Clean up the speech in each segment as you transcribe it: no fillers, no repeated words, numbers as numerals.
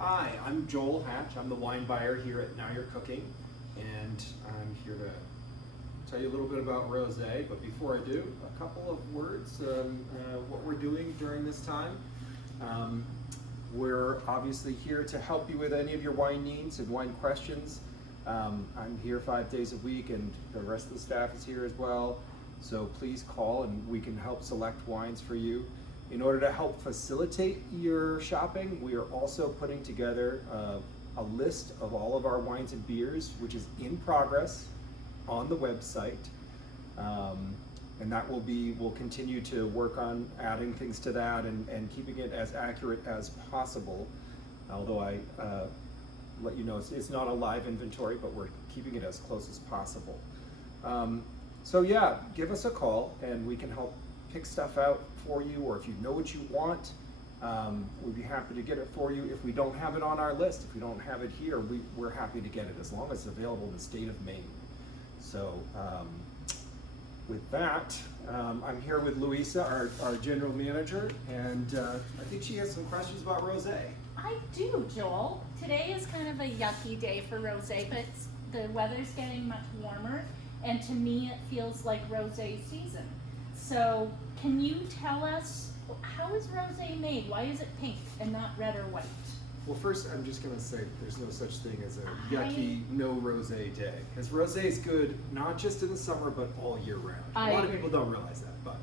Hi, I'm Joel Hatch. I'm the wine buyer here at Now You're Cooking, and I'm here to tell you a little bit about Rosé. But before I do, a couple of words, what we're doing during this time. We're obviously here to help you with any of your wine needs and wine questions. I'm here 5 days a week, and the rest of the staff is here as well. So please call and we can help select wines for you. In order to help facilitate your shopping, we are also putting together a list of all of our wines and beers, which is in progress on the website. And that we'll continue to work on adding things to that and keeping it as accurate as possible. Although I let you know it's not a live inventory, but we're keeping it as close as possible. So yeah, give us a call and we can help pick stuff out for you, or if you know what you want, we'd be happy to get it for you. If we don't have it on our list, if we don't have it here, we're happy to get it as long as it's available in the state of Maine. So with that, I'm here with Louisa, our general manager, and I think she has some questions about Rosé. I do, Joel. Today is kind of a yucky day for Rosé, but the weather's getting much warmer, and to me it feels like Rosé season. So can you tell us, how is Rosé made? Why is it pink and not red or white? Well, first I'm just going to say there's no such thing as a yucky no Rosé day, because Rosé is good not just in the summer but all year round. A lot of people don't realize that,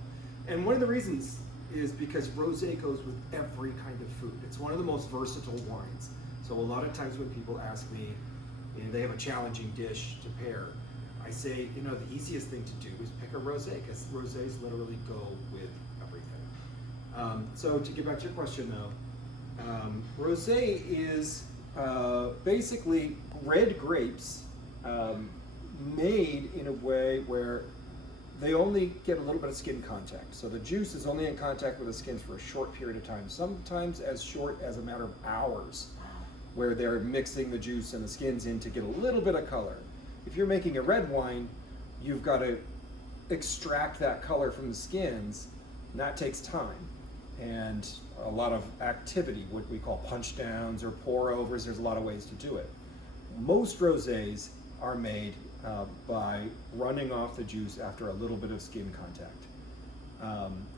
and one of the reasons is because Rosé goes with every kind of food. It's one of the most versatile wines. So a lot of times when people ask me, they have a challenging dish to pair, I say, the easiest thing to do is pick a Rosé, because Rosés literally go with everything. So to get back to your question though, Rosé is basically red grapes made in a way where they only get a little bit of skin contact. So the juice is only in contact with the skins for a short period of time, sometimes as short as a matter of hours, where they're mixing the juice and the skins in to get a little bit of color. If you're making a red wine, you've got to extract that color from the skins, and that takes time and a lot of activity, what we call punch downs or pour overs. There's a lot of ways to do it. Most rosés are made by running off the juice after a little bit of skin contact.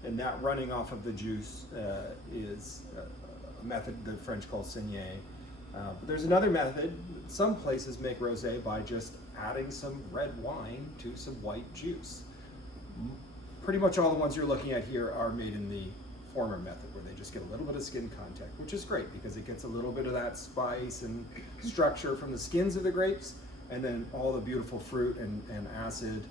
And that running off of the juice is a method the French call saignée. But there's another method. Some places make rosé by just adding some red wine to some white juice. Pretty much all the ones you're looking at here are made in the former method, where they just get a little bit of skin contact, which is great because it gets a little bit of that spice and structure from the skins of the grapes, and then all the beautiful fruit and acid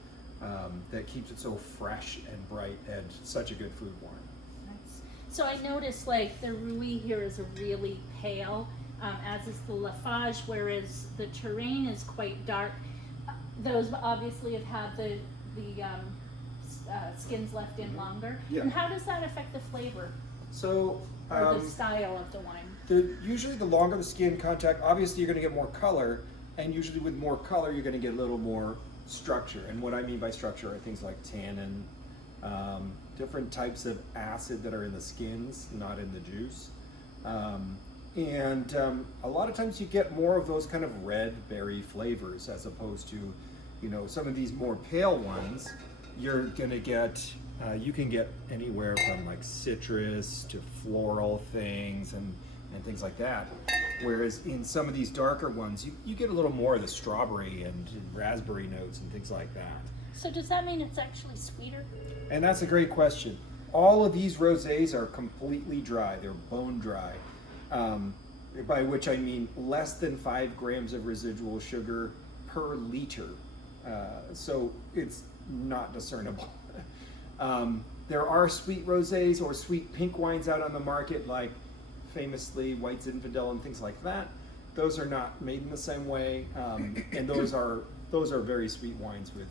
that keeps it so fresh and bright and such a good food wine. Nice. So I noticed like the Rouy here is a really pale, as is the Lafage, whereas the Terrain is quite dark. Those obviously have had the skins left in longer. Yeah. And how does that affect the flavor So or the style of the wine? usually the longer the skin contact, obviously you're going to get more color, and usually with more color you're going to get a little more structure. And what I mean by structure are things like tannin, different types of acid that are in the skins, not in the juice. And a lot of times you get more of those kind of red berry flavors, as opposed to, some of these more pale ones. You're gonna get, you can get anywhere from like citrus to floral things and things like that. Whereas in some of these darker ones, you get a little more of the strawberry and raspberry notes and things like that. So does that mean it's actually sweeter? And that's a great question. All of these rosés are completely dry. They're bone dry. By which I mean less than 5 grams of residual sugar per liter. So it's not discernible. There are sweet rosés or sweet pink wines out on the market, like famously White Zinfandel and things like that. Those are not made in the same way, and those are very sweet wines with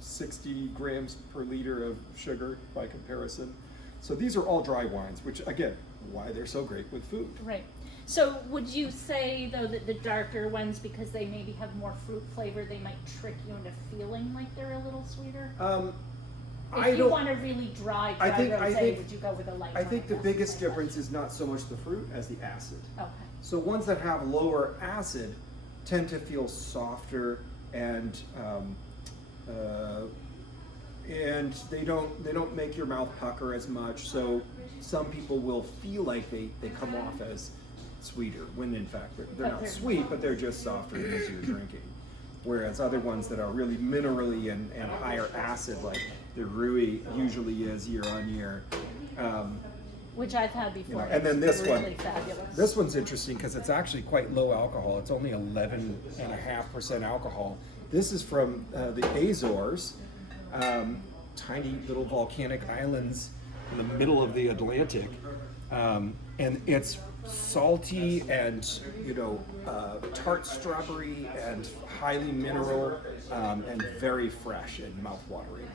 60 grams per liter of sugar by comparison. So these are all dry wines, which again, why they're so great with food. Right. So would you say though that the darker ones, because they maybe have more fruit flavor, they might trick you into feeling like they're a little sweeter? If you want a really dry rosé, would you go with a light? I think the biggest difference is not so much the fruit as the acid. Okay. So ones that have lower acid tend to feel softer and they don't make your mouth pucker as much. So some people will feel like they come off as sweeter when in fact they're not sweet, but they're just softer as you're drinking. Whereas other ones that are really minerally and higher acid, like the Rui usually is year on year. Which I've had before. And then this really fabulous. This one's interesting because it's actually quite low alcohol. It's only 11.5% alcohol. This is from the Azores, tiny little volcanic islands in the middle of the Atlantic, and it's salty and tart strawberry and highly mineral and very fresh and mouth-watering,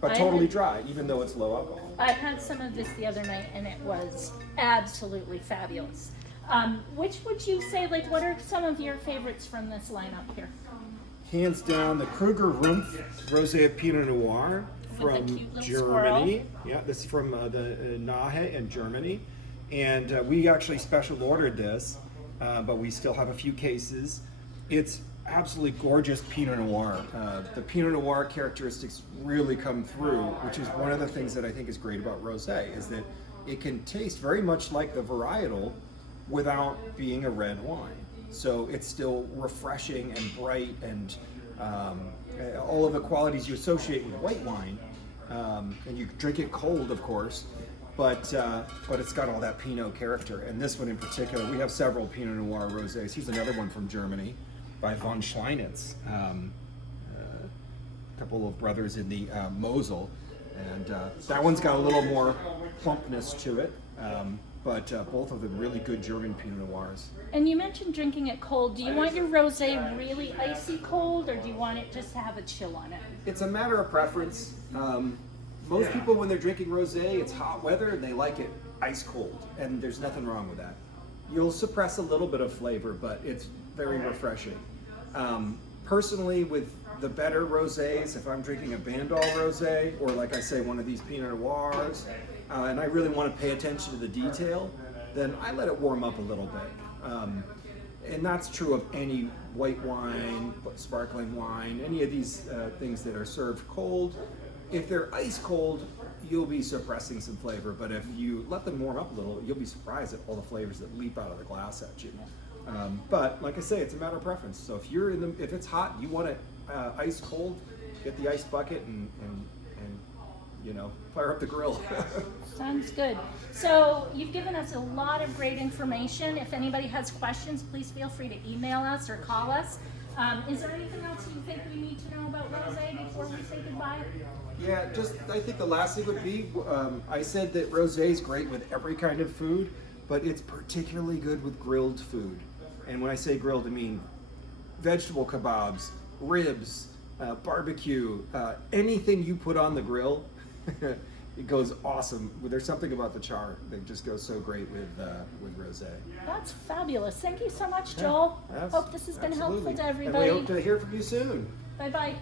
but totally dry, even though it's low alcohol. I had some of this the other night, and it was absolutely fabulous. Which would you say, like, what are some of your favorites from this lineup here? Hands down, the Kruger Rumpf Rosé Pinot Noir from Germany. Yeah, this is from the Nahe in Germany. And we actually special ordered this, but we still have a few cases. It's absolutely gorgeous Pinot Noir. The Pinot Noir characteristics really come through, which is one of the things that I think is great about Rosé, is that it can taste very much like the varietal without being a red wine. So it's still refreshing and bright and all of the qualities you associate with white wine. And you drink it cold, of course, but it's got all that Pinot character. And this one in particular, we have several Pinot Noir rosés. Here's another one from Germany by von Schleinitz, a couple of brothers in the Mosel. And that one's got a little more plumpness to it, but both of them really good German Pinot Noirs. And you mentioned drinking it cold. Do you want your rosé really icy cold, or do you want it just to have a chill on it? It's a matter of preference. Most people, when they're drinking rosé, it's hot weather and they like it ice cold, and there's nothing wrong with that. You'll suppress a little bit of flavor, but it's very refreshing. Personally, with the better rosés, if I'm drinking a Bandol rosé, or like I say, one of these Pinot Noirs, and I really want to pay attention to the detail, then I let it warm up a little bit. And that's true of any white wine, sparkling wine, any of these things that are served cold. If they're ice cold, you'll be suppressing some flavor, but if you let them warm up a little, you'll be surprised at all the flavors that leap out of the glass at you. But like I say, it's a matter of preference. So if it's hot, you want it ice cold, get the ice bucket and fire up the grill. Sounds good. So you've given us a lot of great information. If anybody has questions, please feel free to email us or call us. Is there anything else you think we need to know about rosé before we say goodbye? Yeah, I think the last thing would be, I said that rosé is great with every kind of food, but it's particularly good with grilled food. And when I say grilled, I mean vegetable kebabs, ribs, barbecue, anything you put on the grill, it goes awesome. There's something about the char that just goes so great with rosé. That's fabulous. Thank you so much, Joel. Yeah, hope this has been helpful to everybody. And we hope to hear from you soon. Bye-bye.